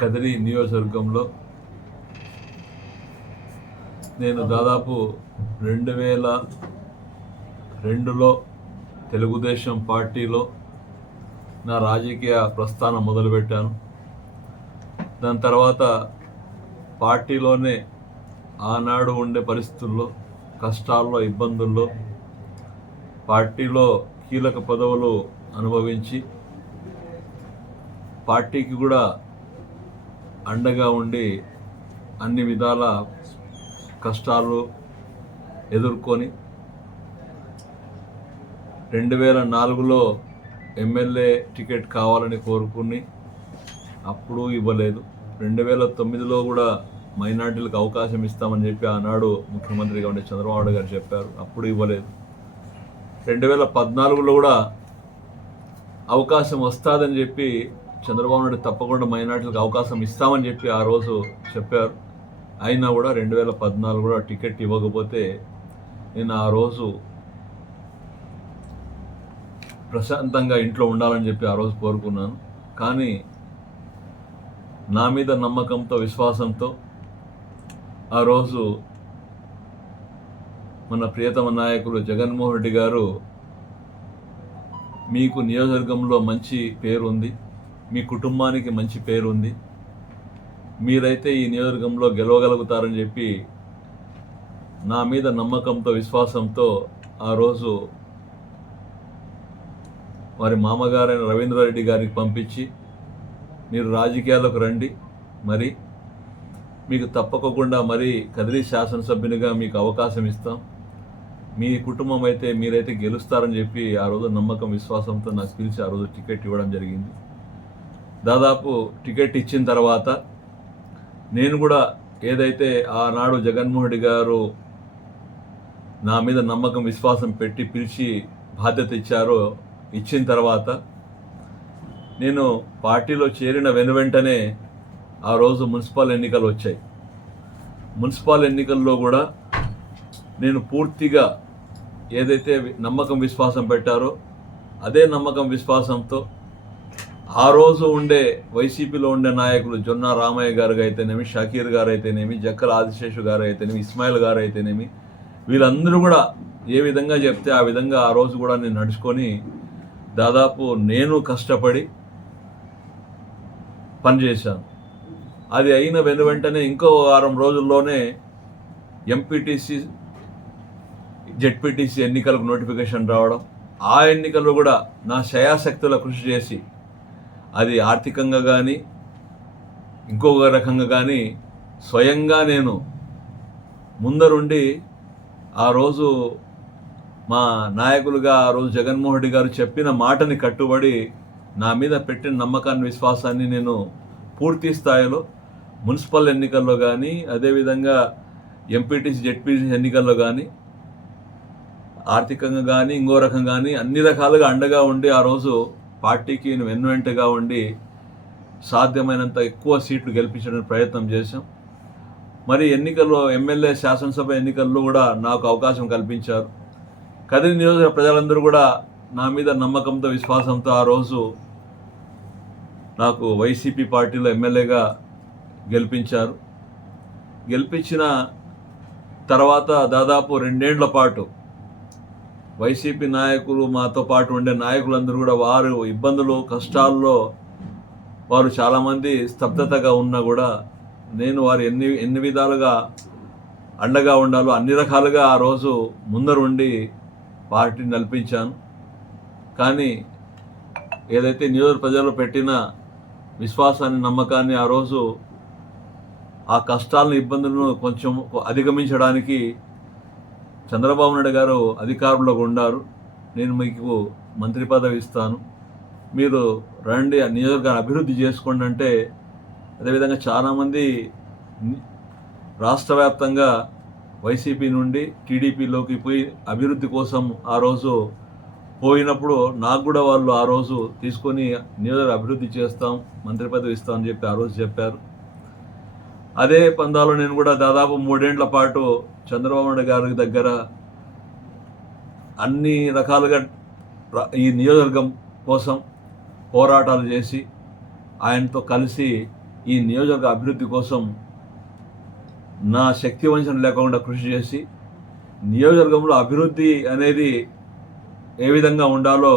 కదిరి నియోజకవర్గంలో నేను దాదాపు రెండు వేల రెండులో తెలుగుదేశం పార్టీలో నా రాజకీయ ప్రస్థానం మొదలుపెట్టాను. దాని తర్వాత పార్టీలోనే ఆనాడు ఉండే పరిస్థితుల్లో కష్టాల్లో ఇబ్బందుల్లో పార్టీలో కీలక పదవులు అనుభవించి పార్టీకి కూడా అండగా ఉండి అన్ని విధాల కష్టాలు ఎదుర్కొని రెండు వేల నాలుగులో ఎమ్మెల్యే టికెట్ కావాలని కోరుకుని అప్పుడు ఇవ్వలేదు. రెండు వేల తొమ్మిదిలో కూడా మైనార్టీలకు అవకాశం ఇస్తామని చెప్పి ఆనాడు ముఖ్యమంత్రిగా ఉండే చంద్రబాబు గారు చెప్పారు. అప్పుడు ఇవ్వలేదు. రెండు వేల పద్నాలుగులో కూడా అవకాశం వస్తుందని చెప్పి చంద్రబాబు నాయుడు తప్పకుండా మైనార్టీలకు అవకాశం ఇస్తామని చెప్పి ఆ రోజు చెప్పారు. అయినా కూడా రెండు వేల పద్నాలుగు కూడా టికెట్ ఇవ్వకపోతే నేను ఆ రోజు ప్రశాంతంగా ఇంట్లో ఉండాలని చెప్పి ఆ రోజు కోరుకున్నాను. కానీ నా మీద నమ్మకంతో విశ్వాసంతో ఆ రోజు మన ప్రియతమ నాయకులు జగన్మోహన్ రెడ్డి గారు మీకు నియోజకవర్గంలో మంచి పేరు ఉంది మీ కుటుంబానికి మంచి పేరు ఉంది మీరైతే ఈ నియోజకంలో గెలవగలుగుతారని చెప్పి నా మీద నమ్మకంతో విశ్వాసంతో ఆ రోజు వారి మామగారైన రవీంద్రారెడ్డి గారికి పంపించి మీరు రాజకీయాలకు రండి. మరి మీకు తప్పకుండా మరి కదిరి శాసనసభ్యునిగా మీకు అవకాశం ఇస్తాం. మీ కుటుంబం అయితే మీరైతే గెలుస్తారని చెప్పి ఆ రోజు నమ్మకం విశ్వాసంతో నాకు పిలిచి ఆ రోజు టికెట్ ఇవ్వడం జరిగింది. దాదాపు టికెట్ ఇచ్చిన తర్వాత నేను కూడా ఏదైతే ఆనాడు జగన్మోహన్ రెడ్డి గారు నా మీద నమ్మకం విశ్వాసం పెట్టి పిలిచి బాధ్యత ఇచ్చారో ఇచ్చిన తర్వాత నేను పార్టీలో చేరిన వెను వెంటనే ఆ రోజు మున్సిపల్ ఎన్నికలు వచ్చాయి. మున్సిపల్ ఎన్నికల్లో కూడా నేను పూర్తిగా ఏదైతే నమ్మకం విశ్వాసం పెట్టారో అదే నమ్మకం విశ్వాసంతో ఆ రోజు ఉండే వైసీపీలో ఉండే నాయకులు జొన్న రామయ్య గారు అయితేనేమి షకీర్ గారు అయితేనేమి జక్కల ఆదిశేషు గారు అయితేనేమి ఇస్మాయిల్ గారు అయితేనేమి వీళ్ళందరూ కూడా ఏ విధంగా చెప్తే ఆ విధంగా ఆ రోజు కూడా నేను నడుచుకొని దాదాపు నేను కష్టపడి పనిచేశాను. అది అయిన వెను వెంటనే ఇంకో వారం రోజుల్లోనే ఎంపీటీసీ జెడ్పీటీసీ ఎన్నికలకు నోటిఫికేషన్ రావడం ఆ ఎన్నికల్లో కూడా నా శయాశక్తుల కృషి చేసి అది ఆర్థికంగా కానీ ఇంకొక రకంగా కానీ స్వయంగా నేను ముందరుండి ఆ రోజు మా నాయకులుగా ఆ రోజు జగన్మోహన్ రెడ్డి గారు చెప్పిన మాటని కట్టుబడి నా మీద పెట్టిన నమ్మకాన్ని విశ్వాసాన్ని నేను పూర్తి స్థాయిలో మున్సిపల్ ఎన్నికల్లో కానీ అదేవిధంగా ఎంపీటీసీ జెడ్పీటీసీ ఎన్నికల్లో కానీ ఆర్థికంగా కానీ ఇంకో రకం కానీ అన్ని రకాలుగా అండగా ఉండి ఆ రోజు పార్టీకి వెన్నువెంటగా ఉండి సాధ్యమైనంత ఎక్కువ సీట్లు గెలిపించడానికి ప్రయత్నం చేశాం. మరి ఎన్నికల్లో ఎమ్మెల్యే శాసనసభ ఎన్నికల్లో కూడా నాకు అవకాశం కల్పించారు. కదిరి నియోజక ప్రజలందరూ కూడా నా మీద నమ్మకంతో విశ్వాసంతో ఆ రోజు నాకు వైసీపీ పార్టీలో ఎమ్మెల్యేగా గెలిపించారు. గెలిపించిన తర్వాత దాదాపు రెండేండ్ల పాటు వైసీపీ నాయకులు మాతో పాటు ఉండే నాయకులందరూ కూడా వారు ఇబ్బందులు కష్టాల్లో వారు చాలామంది స్తబ్దతగా ఉన్నా కూడా నేను వారు ఎన్ని ఎన్ని విధాలుగా అండగా ఉండాలో అన్ని రకాలుగా ఆ రోజు ముందరుండి పార్టీని నడిపించాను. కానీ ఏదైతే నియోజక ప్రజలు పెట్టిన విశ్వాసాన్ని నమ్మకాన్ని ఆ రోజు ఆ కష్టాలను ఇబ్బందులను కొంచెం అధిగమించడానికి చంద్రబాబు నాయుడు గారు అధికారంలో ఉన్నారు నేను మీకు మంత్రి పదవి ఇస్తాను. మీరు రండి నియోజకవర్గాన్ని అభివృద్ధి చేసుకోండి అంటే అదేవిధంగా చాలామంది రాష్ట్ర వ్యాప్తంగా వైసీపీ నుండి టీడీపీలోకి పోయి అభివృద్ధి కోసం ఆ రోజు పోయినప్పుడు నాకు కూడా వాళ్ళు ఆ రోజు తీసుకొని నియోజక అభివృద్ధి చేస్తాం మంత్రి పదవి ఇస్తామని చెప్పి ఆ రోజు చెప్పారు. అదే పందాలో నేను కూడా దాదాపు మూడేండ్ల పాటు చంద్రబాబు నాయుడు గారి దగ్గర అన్ని రకాలుగా ఈ నియోజకవర్గం కోసం పోరాటాలు చేసి ఆయనతో కలిసి ఈ నియోజకవర్గ అభివృద్ధి కోసం నా శక్తి వంచన లేకుండా కృషి చేసి నియోజకవర్గంలో అభివృద్ధి అనేది ఏ విధంగా ఉండాలో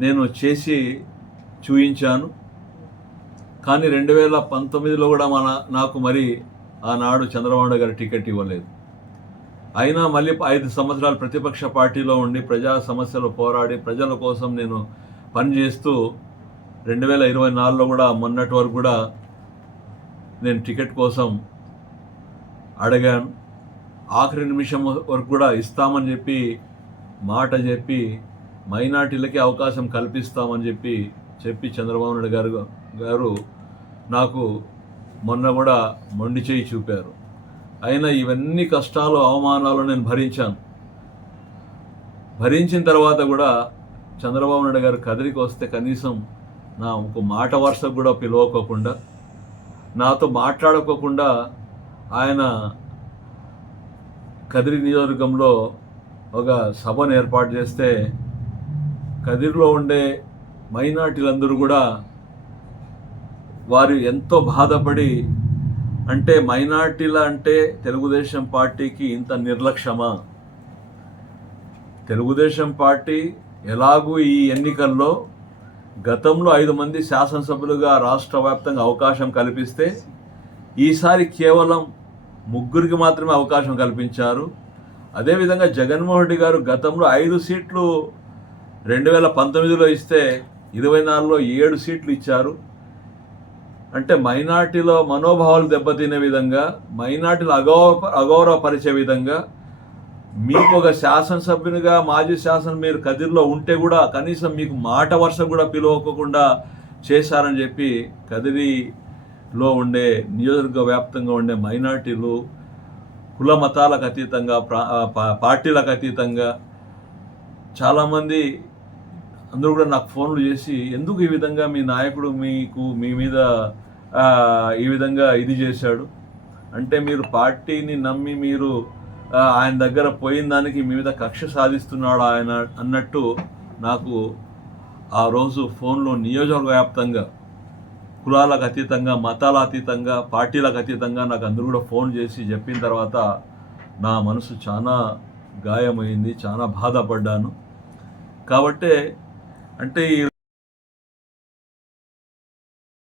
నేను చేసి చూయించాను. కానీ రెండు వేల పంతొమ్మిదిలో కూడా మన నాకు మరి ఆనాడు చంద్రబాబు గారు టికెట్ ఇవ్వలేదు. అయినా మళ్ళీ ఐదు సంవత్సరాలు ప్రతిపక్ష పార్టీలో ఉండి ప్రజా సమస్యలు పోరాడి ప్రజల కోసం నేను పనిచేస్తూ రెండు వేల ఇరవై నాలుగులో కూడా మొన్నటి వరకు కూడా నేను టికెట్ కోసం అడిగాను. ఆఖరి నిమిషం వరకు కూడా ఇస్తామని చెప్పి మాట చెప్పి మైనార్టీలకి అవకాశం కల్పిస్తామని చెప్పి చెప్పి చంద్రబాబు నాయుడు గారు గారు నాకు మొన్న కూడా మొండి చేయి చూపారు. అయినా ఇవన్నీ కష్టాలు అవమానాలు నేను భరించాను. భరించిన తర్వాత కూడా చంద్రబాబు నాయుడు గారు కదిరికి వస్తే కనీసం నా ఒక మాట వరుసకు కూడా పిలవకోకుండా నాతో మాట్లాడుకోకుండా ఆయన కదిరి నియోజకవర్గంలో ఒక సభను ఏర్పాటు చేస్తే కదిరిలో ఉండే మైనార్టీలందరూ కూడా వారు ఎంతో బాధపడి అంటే మైనార్టీల అంటే తెలుగుదేశం పార్టీకి ఇంత నిర్లక్ష్యమా? తెలుగుదేశం పార్టీ ఎలాగూ ఈ ఎన్నికల్లో గతంలో ఐదు మంది శాసనసభ్యులుగా రాష్ట్ర వ్యాప్తంగా అవకాశం కల్పిస్తే ఈసారి కేవలం ముగ్గురికి మాత్రమే అవకాశం కల్పించారు. అదేవిధంగా జగన్మోహన్ రెడ్డి గారు గతంలో ఐదు సీట్లు రెండు వేల పంతొమ్మిదిలో ఇస్తే ఇరవై నాలుగులో ఏడు సీట్లు ఇచ్చారు. అంటే మైనార్టీలో మనోభావాలు దెబ్బతినే విధంగా మైనార్టీలు అగౌరవ అగౌరవపరిచే విధంగా మీకు ఒక శాసనసభ్యునిగా మాజీ శాసన మీరు కదిరిలో ఉంటే కూడా కనీసం మీకు మాట వరుస కూడా పిలువకోకుండా చేశారని చెప్పి కదిరిలో ఉండే నియోజకవర్గ వ్యాప్తంగా ఉండే మైనార్టీలు కుల మతాలకు అతీతంగా ప్రా- పా- పార్టీలకు అతీతంగా చాలామంది అందరూ కూడా నాకు ఫోన్లు చేసి ఎందుకు ఈ విధంగా మీ నాయకుడు మీకు మీ మీద ఈ విధంగా ఇది చేశాడు? అంటే మీరు పార్టీని నమ్మి మీరు ఆయన దగ్గర పోయిన దానికి మీ మీద కక్ష సాధిస్తున్నాడు ఆయన? అన్నట్టు నాకు ఆ రోజు ఫోన్లో నియోజకవర్గ వ్యాప్తంగా కులాలకు అతీతంగా మతాల అతీతంగా పార్టీలకు అతీతంగా నాకు అందరూ కూడా ఫోన్ చేసి చెప్పిన తర్వాత నా మనసు చాలా గాయమైంది చాలా బాధపడ్డాను. కాబట్టే అంటే ఈ